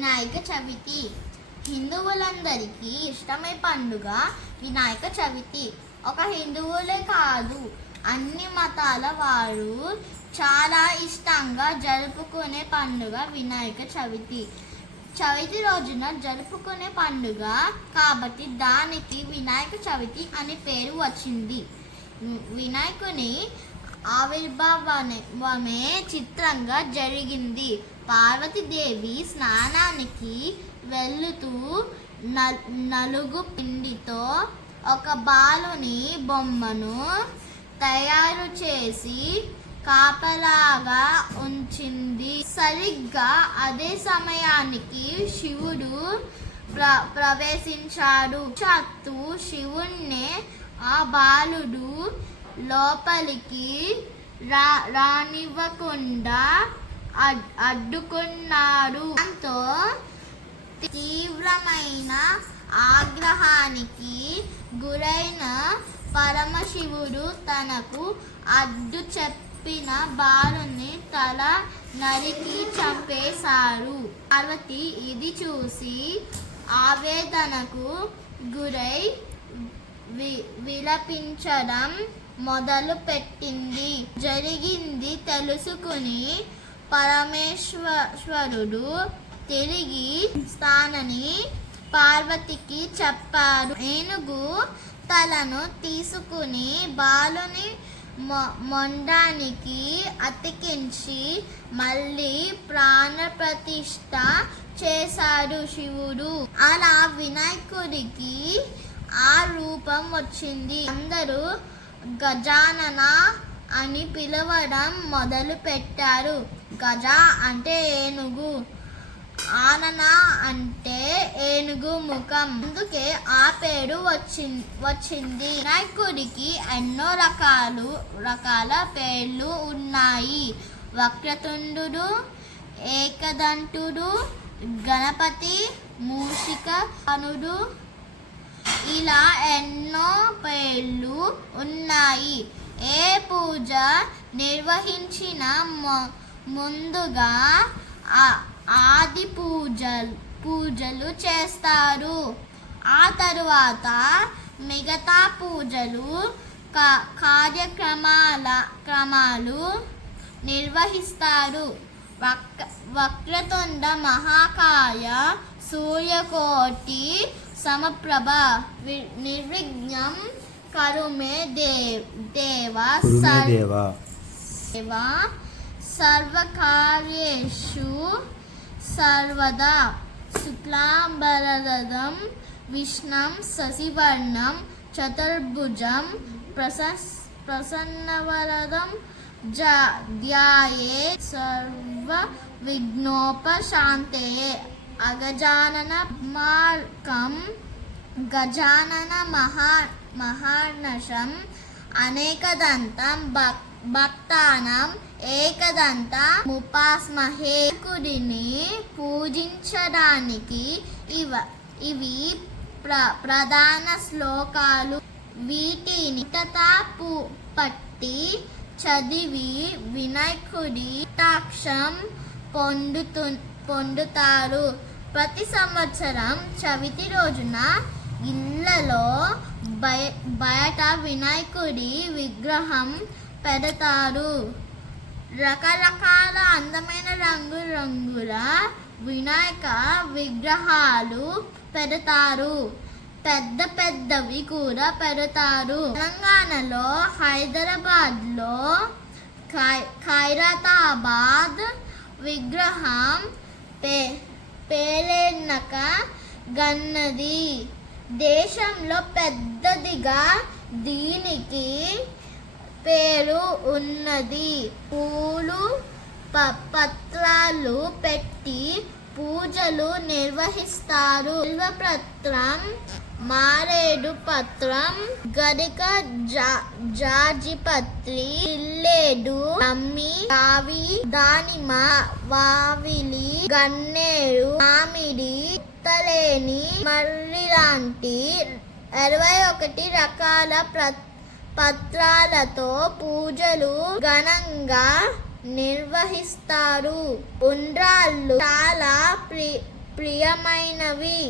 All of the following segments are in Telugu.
వినాయక చవితి. హిందువులందరికీ ఇష్టమైన పండుగ వినాయక చవితి. ఒక హిందువులే కాదు అన్ని మతాల వారు చాలా ఇష్టంగా జరుపుకునే పండుగ వినాయక చవితి. చవితి రోజున జరుపుకునే పండుగ కాబట్టి దానికి వినాయక చవితి అనే పేరు వచ్చింది. వినాయకుని ఆవిర్భావమే చిత్రంగా జరిగింది. పార్వతీదేవి స్నానానికి వెళ్తూ నలుగు పిండితో ఒక బాలుని బొమ్మను తయారు చేసి కాపలాగా ఉంచింది. సరిగ్గా అదే సమయానికి శివుడు ప్ర ప్రవేశించాడు. చత్తు శివుణ్ణి ఆ బాలుడు లోపలికి రా రానివ్వకుండా అడ్- అడ్డుకున్నాడు దాంతో తీవ్రమైన ఆగ్రహానికి గురైన పరమశివుడు తనకు అడ్డు చెప్పిన బాలుని తల నరికి చంపేశారు. పార్వతి ఇది చూసి ఆవేదనకు గురై వి- విలపించడం మొదలు పెట్టింది జరిగింది తెలుసుకుని పరమేశ్వరుడు తిరిగి స్థానని పార్వతికి చెప్పాడు. ఏనుగు తలను తీసుకుని బాలుని మొ- మొండానికి అతికించి మళ్ళీ ప్రాణప్రతిష్ఠ చేశాడు శివుడు. అలా వినాయకుడికి ఆ రూపం వచ్చింది. అందరూ గజానన అని పిలవడం మొదలు పెట్టారు గజ అంటే ఏనుగు. ఆనన అంటే ఏనుగు ముఖం. అందుకే ఆ పేరు వచ్చింది వచ్చింది. వినాయకుడికి ఎన్నో రకాలు రకాల పేర్లు ఉన్నాయి. వక్రతుండు ఏకదంతుడు గణపతి మూషిక అనుడు ఇలా ఎన్నో పేర్లు ఉన్నాయి. ఏ పూజ నిర్వహించిన మొ- ముందుగా ఆ- ఆది పూజ పూజలు చేస్తారు. ఆ తరువాత మిగతా పూజలు కా- కార్యక్రమాల క్రమాలు నిర్వహిస్తారు. వక్ వక్రతుండ మహాకాయ సూర్యకోటి సమప్రభ వి- నిర్విఘ్నం కరుమే దే దేవ కురుమే సర్- దేవా దేవ సర్వకార్యేషు సర్వదా శుక్లాంబరదం విష్ణం శశివర్ణం చతుర్భుజం ప్రసస్ ప్రసన్నవరదం జ ధ్యాయే సర్వ విఘ్నోపశాంతే అగజానన మార్కం గజానన మహా మహానశం అనేకదంతం భక్ భక్తానం ఏకదంత ముపాస్మహే కుడిని పూజించడానికి ఇవ ఇవి ప్ర ప్రధాన శ్లోకాలు. వీటిని తటా పు పట్టి చదివి వినాయకుడి తాక్షం పొందుతు పొందుతారు. ప్రతి సంవత్సరం చవితి రోజున ఇళ్ళలో బయ బయట వినాయకుడి విగ్రహం పెడతారు. రకరకాల అందమైన రంగు రంగుల వినాయక విగ్రహాలు పెడతారు. పెద్ద పెద్దవి కూడా పెడతారు. తెలంగాణలో హైదరాబాద్లో ఖై ఖైరతాబాద్ విగ్రహం పే పేరెన్నక గన్నది. దేశంలో పెద్దదిగా దీనికి పేరు ఉన్నది. పూలు ప- పత్రాలు పెట్టి పూజలు నిర్వహిస్తారు. బిల్వపత్రం మారేడు పత్రం గరిక జా- జాజి ఇల్లేడు అమ్మి కావి దానిమ వావిలి గన్నేరు మామిడి ఉత్తరేని మర్రి లాంటి ఇరవై ఒకటి రకాల పత్రాలతో పూజలు ఘనంగా నిర్వహిస్తారు. ఉండ్రాళ్ళు చాలా ప్రి ప్రియమైనవి.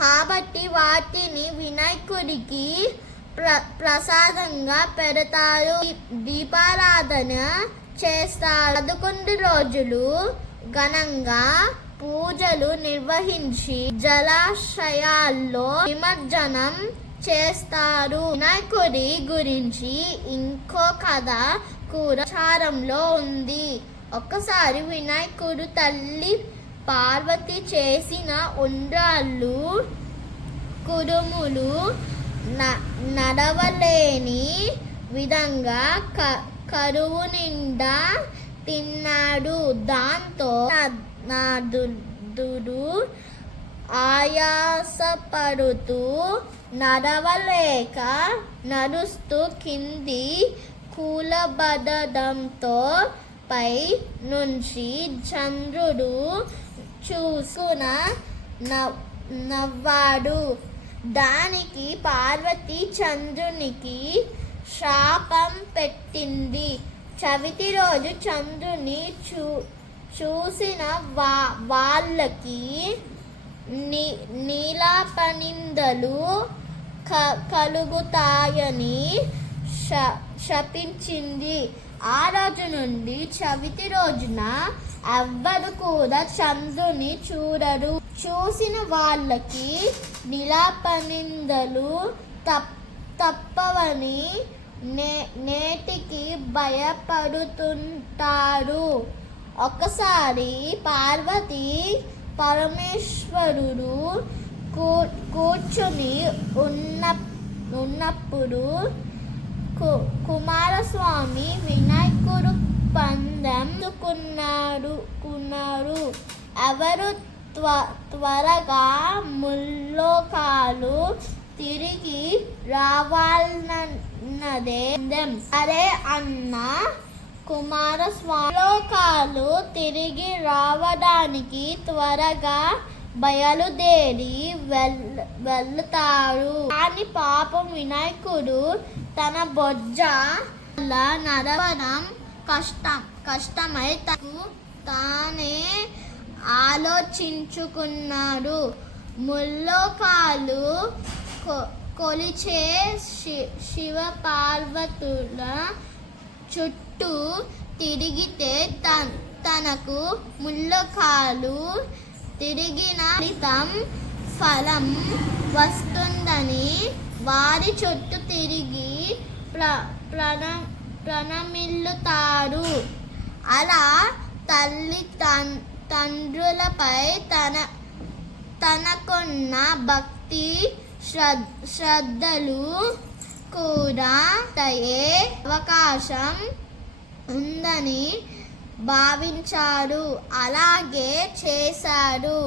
కాబట్టి వాటిని వినాయకుడికి ప్ర ప్రసాదంగా పెడతారు. దీపారాధన చేస్తారు. పదకొండు రోజులు ఘనంగా పూజలు నిర్వహించి జలాశయాల్లో నిమజ్జనం చేస్తారు. వినాయకుడి గురించి ఇంకో కథ కూడా చారంలో ఉంది. ఒక్కసారి వినాయకుడు తల్లి పార్వతి చేసిన ఉండ్రాళ్ళు కురుములు న- నడవలేని విధంగా క- కరువు నిండా తిన్నాడు. దాంతో నాదుడు ఆయాసపడుతూ నడవలేక నడుస్తూ కింది కూలబడడంతో పై నుంచి చంద్రుడు చూసున నవ్- నవ్వాడు. దానికి పార్వతి చంద్రునికి శాపం పెట్టింది. చవితి రోజు చంద్రుని చూ చూసిన వా వాళ్ళకి నీ నీలాపనిందలు క కలుగుతాయని శ శపించింది. ఆ రోజు నుండి చవితి రోజున ఎవ్వరు కూడా చంద్రుని చూడరు. చూసిన వాళ్ళకి నిలాపనిందలు తప్ తప్పవని నే నేటికి భయపడుతుంటారు. ఒకసారి పార్వతి పరమేశ్వరుడు కూ కూర్చుని ఉన్న ఉన్నప్పుడు కు- కుమారస్వామి వినాయకుడు పందెందుకున్నాడు కున్నారు. ఎవరు త్వ త్వరగా ముల్లోకాలు తిరిగి రావాలన్నదే అరే సరే అన్న కుమారస్వామి లోకాలు తిరిగి రావడానికి త్వరగా బయలుదేరి వెల్ వెళ్తాడు కానీ పాపం వినాయకుడు తన బొజ్జ నడవడం కష్టం కష్టమై తను తానే ఆలోచించుకున్నాడు. ముల్లోకాలు కొ- కొలిచే శి- శివ పార్వతుల చుట్టూ చుట్టూ తిరిగితే తన్ తనకు ముళ్ళకాలు తిరిగిన ఫలితం ఫలం వస్తుందని వారి చుట్టూ తిరిగి ప్ర ప్రణ ప్రణమిల్లుతాడు అలా తల్లి తన్ తండ్రులపై తన తనకున్న భక్తి శ్రద్ శ్రద్ధలు కూడా తయే అవకాశం ఉందని భావించాడు అలాగే చేశాడు